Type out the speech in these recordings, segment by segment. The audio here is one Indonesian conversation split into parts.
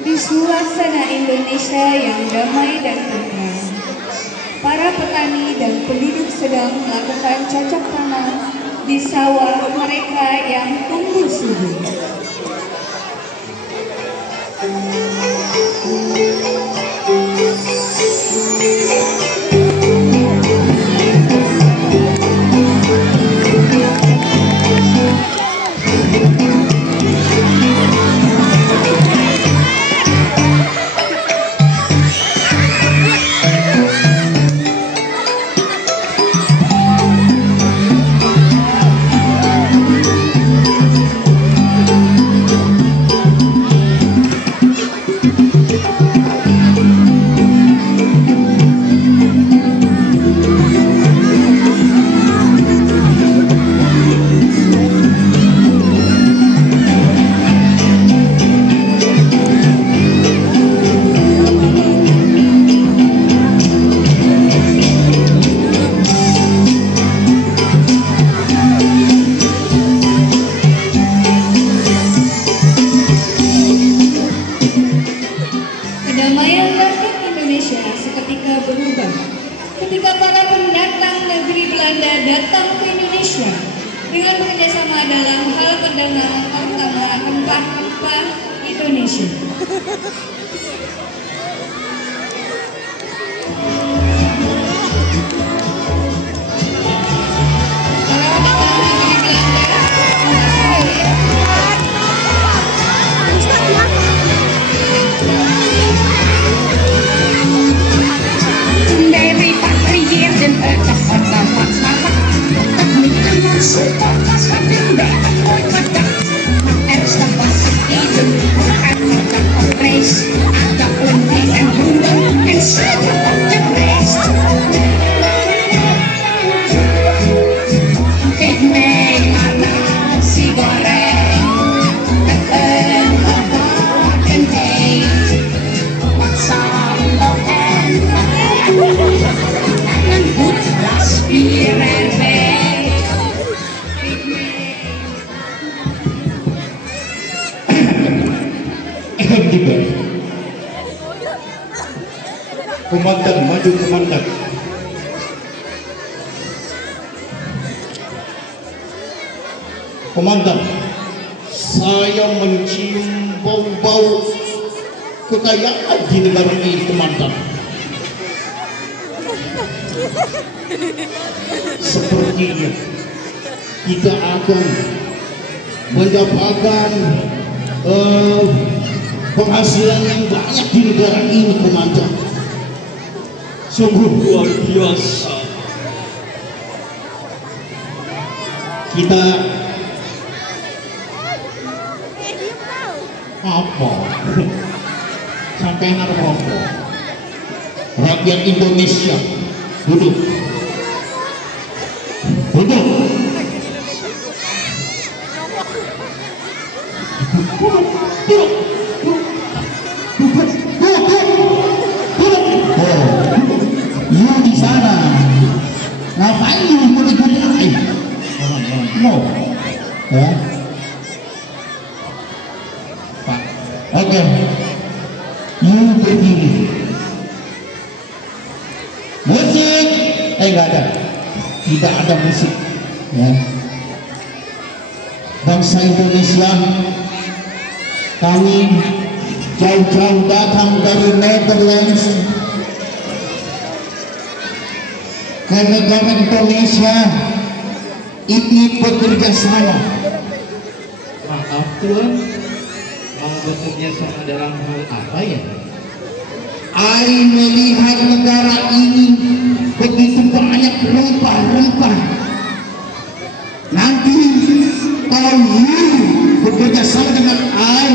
Di suasana Indonesia yang damai dan tentram, para petani dan penduduk sedang melakukan cocok tanam di sawah mereka yang tumbuh subur. Kedamaian rakyat Indonesia seketika berubah ketika para pendatang negeri Belanda datang ke Indonesia dengan bekerjasama dalam hal perdagangan terutama rempah-rempah Indonesia. Komandan, maju komandan. Komandan, saya mencium bau-bau kekayaan di negara ini, komandan. Sepertinya kita akan mendapatkan penghasilan yang banyak di negara ini, komandan. Sungguh luar biasa. Kita apa? Sampai apa? Rakyat Indonesia duduk. Duduk. Duduk. Lu di sana ngapain lu ikut-ikut air? No, ya, Pak. Oke, lu berdiri. Musik, nggak ada, tidak ada musik. Ya, bangsa Indonesia, kami jauh-jauh datang dari Netherlands ke negara Indonesia ini bekerja sama. Maaf Tuhan, mau bekerja sama dalam hal apa ya? I melihat negara ini begitu banyak rempah-rempah. Nanti kalau you bekerja sama dengan I,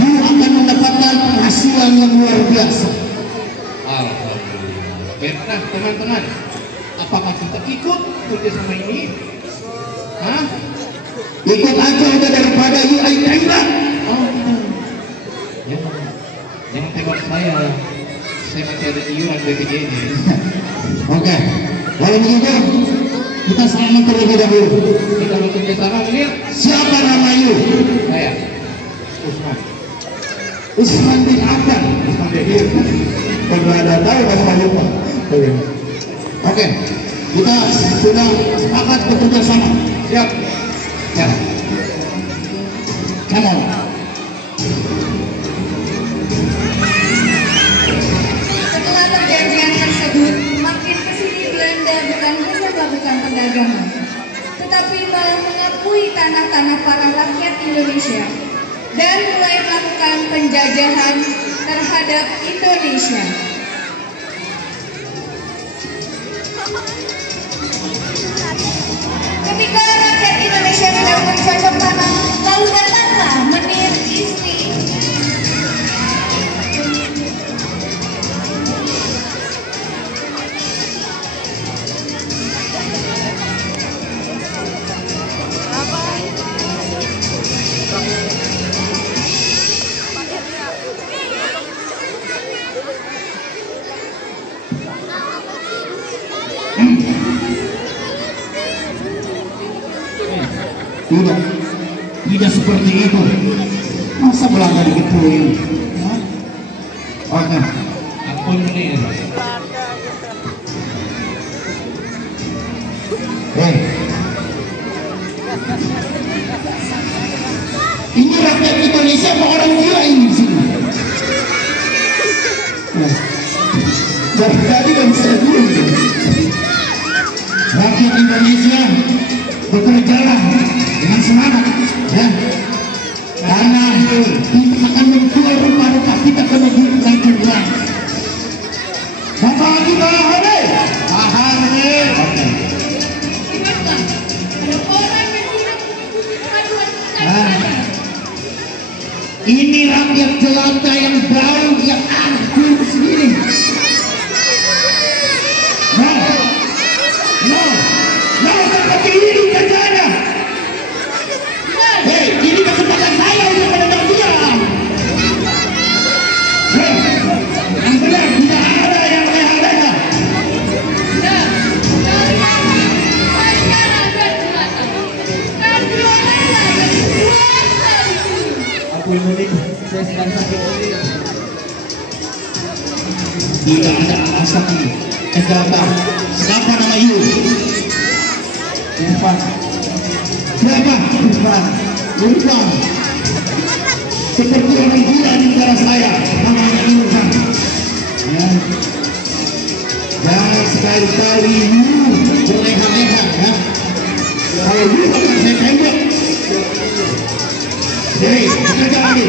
you akan mendapatkan penghasilan yang luar biasa. Alhamdulillah. Baiklah teman-teman, apakah kita ikut kerjasama ini? Hah? Ikut aja udah daripada you I tembak. Oh, jangan tembak saya masih ada iuran BPJS. Oke, kalau begitu kita salaman terlebih dahulu. Kita bekerja sama, Munir. Siapa nama you? Saya, Usman. Usman bin Affan. Kalau ada tahu apa lupa. Oke, kita sudah sepakat bekerja sama. Siap. Ya. Come on. Setelah perjanjian tersebut, makin kesini Belanda bukan hanya melakukan perdagangan, tetapi malah mengakui tanah-tanah para rakyat Indonesia dan mulai melakukan penjajahan terhadap Indonesia. Ketika rakyat Indonesia sedang bercocok tanam, lalu datanglah menir istri. Tidak seperti itu. Masa Belanda digituin? Oke. Ampun menir. Ini rakyat Indonesia apa orang gila ini di sini? Jadi kan bisa dulu. Rakyat Indonesia bekerjalah dengan semangat, ya. Karena kita akan menjual rupa-rupa kita ke negeri lain. Bapak lagi bahane. Oke. Ingatlah, ada orang yang tidak mengikuti pengaduan kita. Ini rakyat jelata yang baru yang aku sendiri. No, seperti ini kerjanya. Hei, ini kesempatan saya untuk menendang dia. Yang benar, tidak ada yang leha-leha. Nah, kalian pacaran dan jelata. Dan jualanlah dan jualanlah di sini. Ampun menir, saya sedang sakit menir. Tidak ada alasan ini. Siapa nama you? Irfan. Siapa? Irfan. Seperti orang gila di antara saya, namanya Irfan. Ya. Jangan sekali-kali you berleha-leha, ya. Kalau you akan saya tembak. Jadi, bekerja lagi.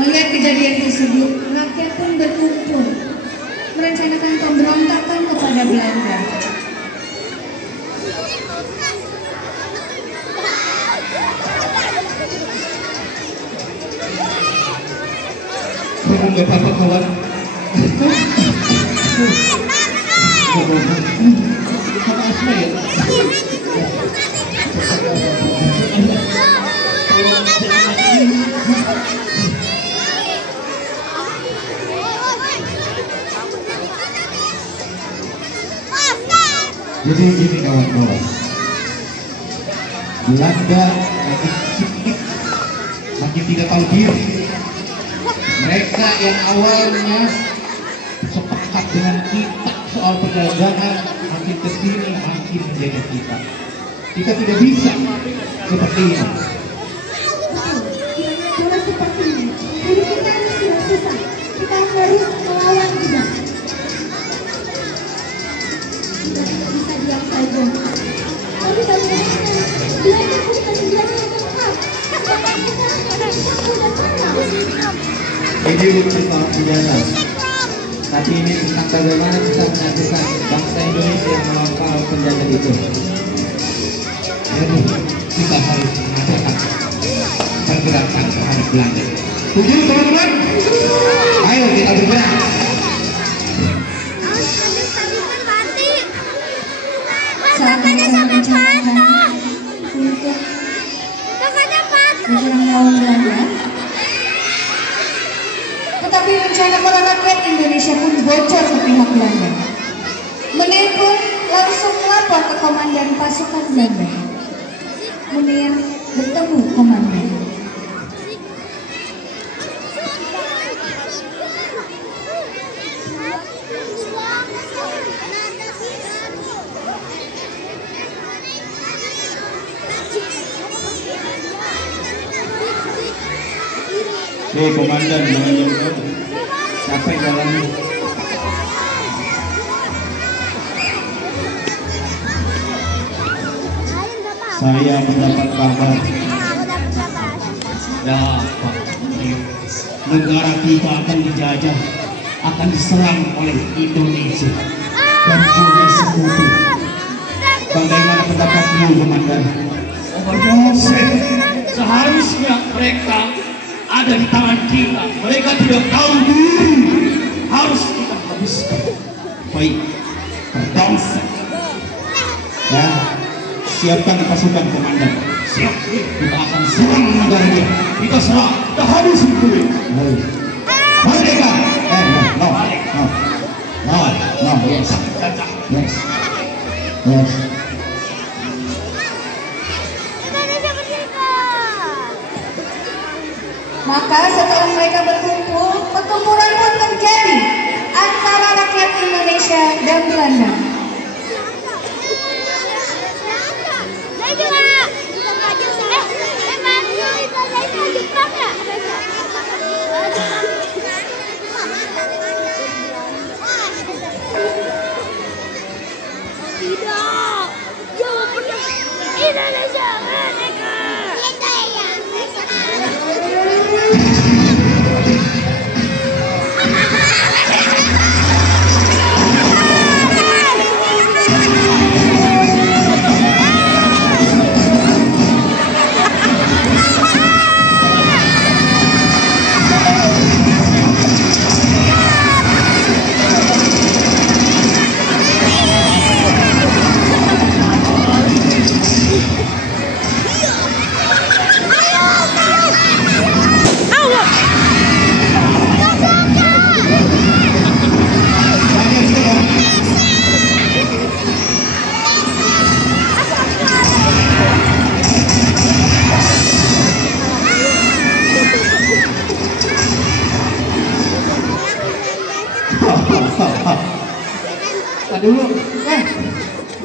Melihat kejadian tersebut, rakyat pun berkumpul merencanakan pemberontakan kepada Belanda. Kamu nggak apa-apa kawan. Apa asma ya? Jadi gini kawan-kawan, Belanda makin sedikit, makin tidak tahu diri. Mereka yang awalnya sepakat dengan kita soal perdagangan, makin kesini makin menjaga kita. Kita tidak bisa seperti ini. Jangan seperti ini. Jadi kita ini sudah susah. Kita harus melawan juga. Kita tidak bisa diam saja. Tapi bagaimana? Belanda bukan negara yang lengkap. Kita sudah kalah. Ini bukan soal senjata, tapi ini tentang bagaimana kita menyatukan bangsa Indonesia yang melawan para penjajah itu. Jadi kita harus mengadakan pergerakan terhadap Belanda. Setuju teman-teman? Ayo kita bergerak. Kakaknya sampai patah. Untuk Kakaknya patah. menyerang lawan Belanda. Tetapi rencana para rakyat Indonesia pun pihak Belanda. Munir pun langsung melapor ke komandan pasukan Belanda. Munir bertemu komandan. Komandan jangan jauh-jauh, capek jalannya. Saya mendapat kabar. Dapat. Negara kita akan dijajah, akan diserang oleh Indonesia dan oleh sekutu. Bagaimana pendapatmu, Komandan? Seharusnya mereka ada di tangan kita. Mereka tidak tahu diri. Harus kita habiskan. Baik, Berdaulat. ya, siapkan pasukan, Komandan. Siap. Kita akan serang negara ini. Kita serang. Kita habis itu. Baik. Merdeka! No, yes. Yes. Yes. Maka setelah mereka berkumpul, pertempuran pun terjadi antara rakyat Indonesia dan Belanda. Indonesia merdeka. Dulu,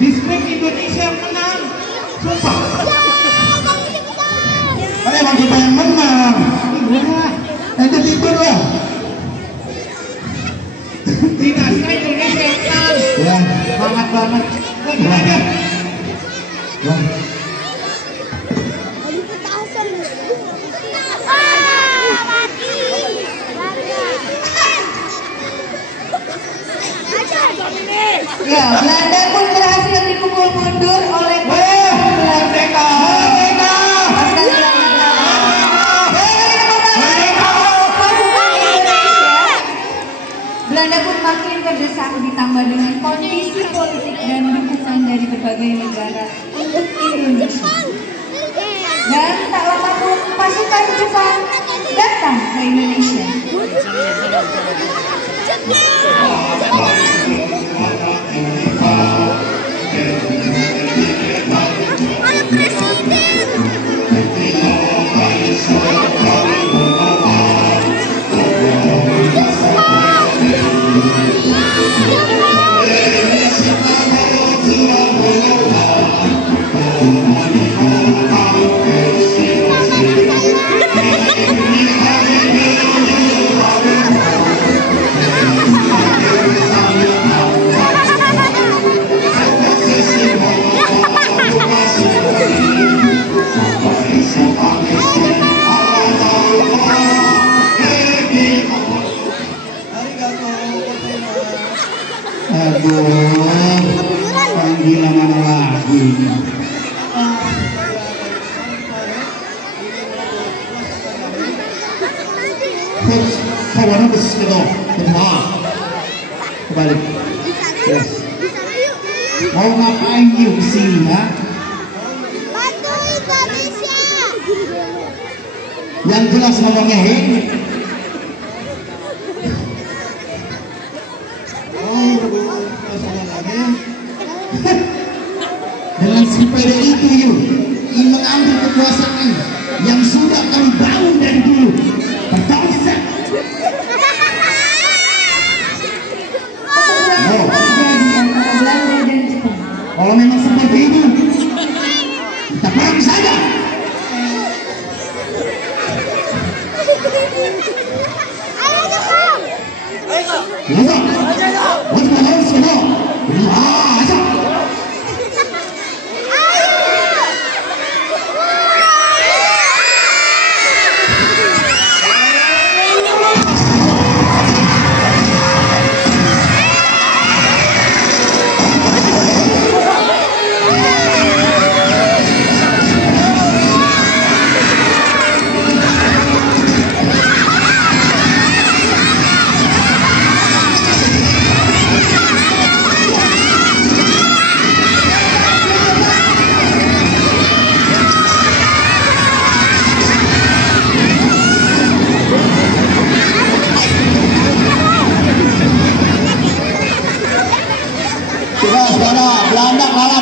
Bismik Indonesia menang. Sumpah. Emang kita yang menang. Iya, ente tidur lah. Timnasnya Indonesia menang. Ya, Semangat banget. ya. Ya. Ya, Belanda pun berhasil dipukul mundur oleh Merdeka. pasukan Indonesia. Belanda pun makin terdesak ditambah dengan kondisi politik dan dukungan dari berbagai negara untuk Indonesia. Dan tak lama pun pasukan Jepang datang ke Indonesia. Aduh, panggilan mana lagi ini? Terus, kawannya besis gitu, benar. Kembali. Yes. Mau ngapain yuk kesini, ha? Bantu Indonesia. Yang jelas ngomongnya, he? Oh, Dengan sepeda itu yuk, ingin mengambil kekuasaan yang sudah kami bangun dari dulu. Berbangsa. Oh, Terjadi antara Belanda dan Jepang. kalau memang seperti itu, kita perang saja.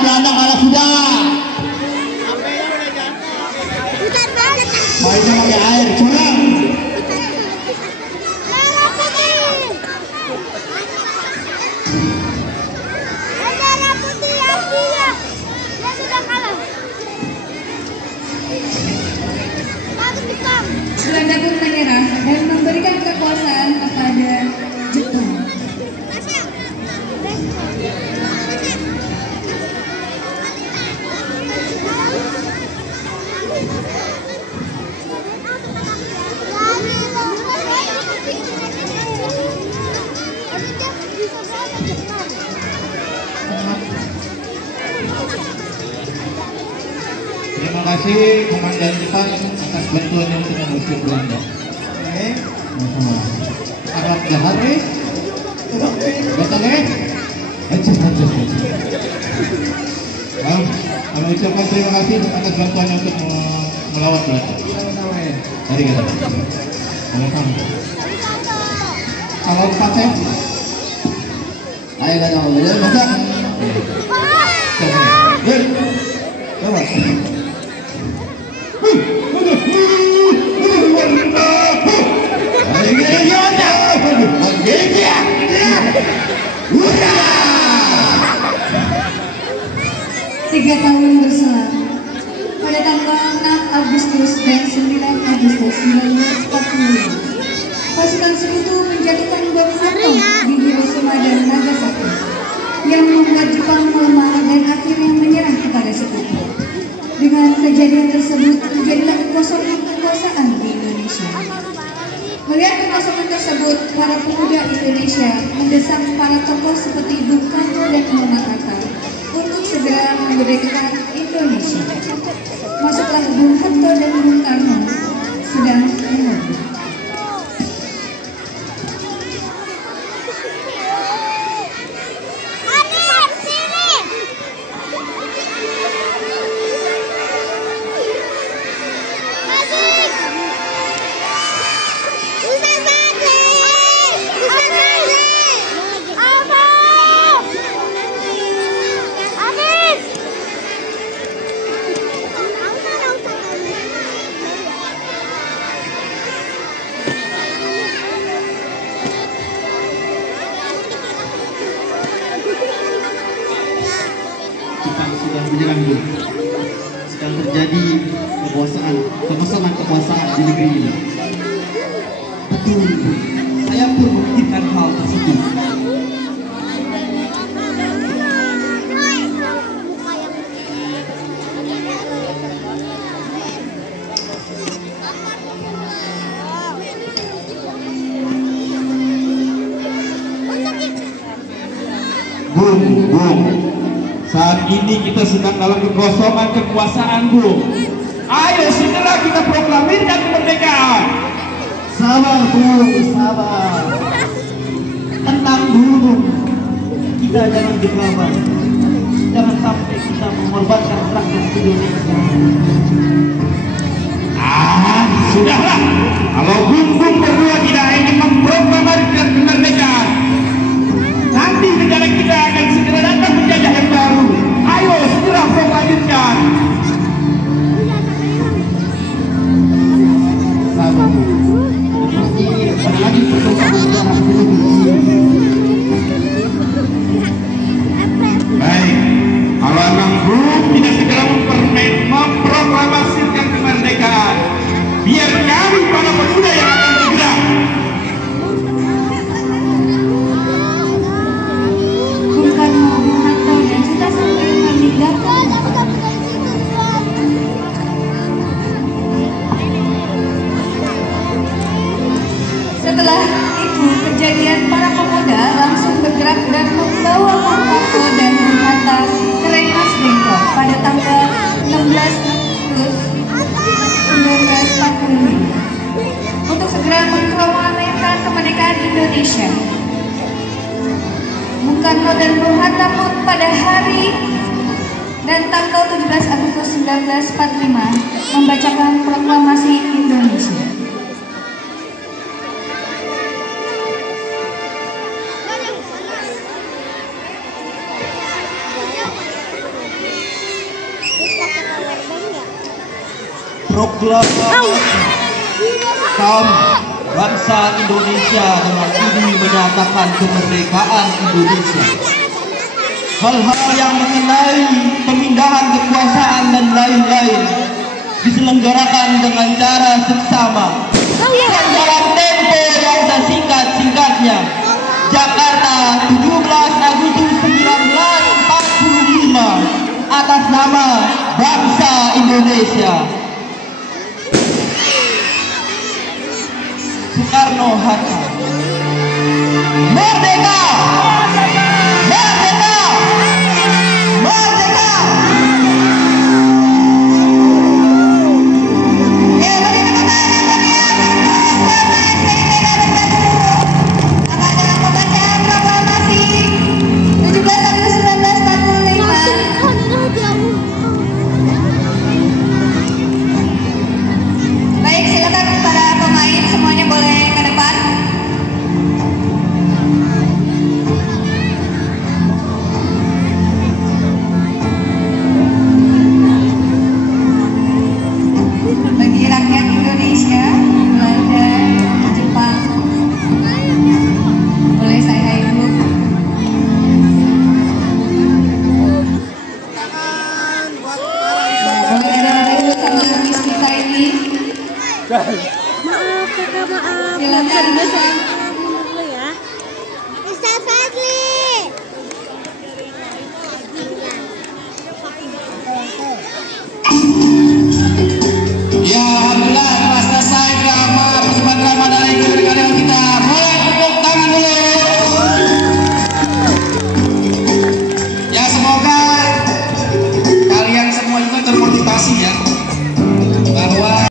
Belanda kalah sudah. Mainnya pakai air curang. Belanda pun menyerah dan memberikan kekuasaan kepada Jepang. Terima kasih Komandan Jepang atas bantuan yang sudah mengusir Belanda. Arab jahat betul Well, kami ucapkan terima kasih atas bantuannya untuk melawan Belanda. Dari kita. Sama-sama. Kalau pakai, ayo kita ngobrol, masa? Coba. Tiga tahun berselang, pada tanggal 6 Agustus dan 9 Agustus 1945, pasukan sekutu menjatuhkan bom atom di Hiroshima dan Nagasaki yang membuat Jepang melemah dan akhirnya menyerah kepada sekutu. Dengan kejadian tersebut, terjadilah kekosongan kekuasaan di Indonesia. Melihat kekosongan tersebut, para pemuda Indonesia mendesak para tokoh seperti Bung Karno dan Muhammad Hatta untuk segera memerdekakan Indonesia. Masuklah Bung Hatta dan Bung Karno sedang menunggu. Jepang sudah menyerang dulu. Sedang terjadi kekosongan kekuasaan di negeri ini. Betul, saya pun memikirkan hal tersebut. Bung, saat ini kita sedang dalam kekosongan kekuasaan, Bung. Ayo segera kita proklamirkan kemerdekaan. Sabar, Bung, sabar. Tenang dulu, Bung. Kita jangan gegabah. Jangan sampai kita mengorbankan rakyat Indonesia. Sudahlah. Kalau Bung berdua tidak ingin memproklamirkan kemerdekaan, nanti negara kita akan segera datang penjajah yang baru. Soekarno dan Bung Hatta pada hari dan tanggal 17 Agustus 1945 membacakan proklamasi Indonesia. Proklamasi kami bangsa Indonesia dengan ini menyatakan kemerdekaan Indonesia. Hal-hal yang mengenai pemindahan kekuasaan dan lain-lain diselenggarakan dengan cara seksama dan dalam tempo yang sesingkat-singkatnya. Jakarta 17 Agustus 1945 atas nama bangsa Indonesia. Soekarno-Hatta. Merdeka!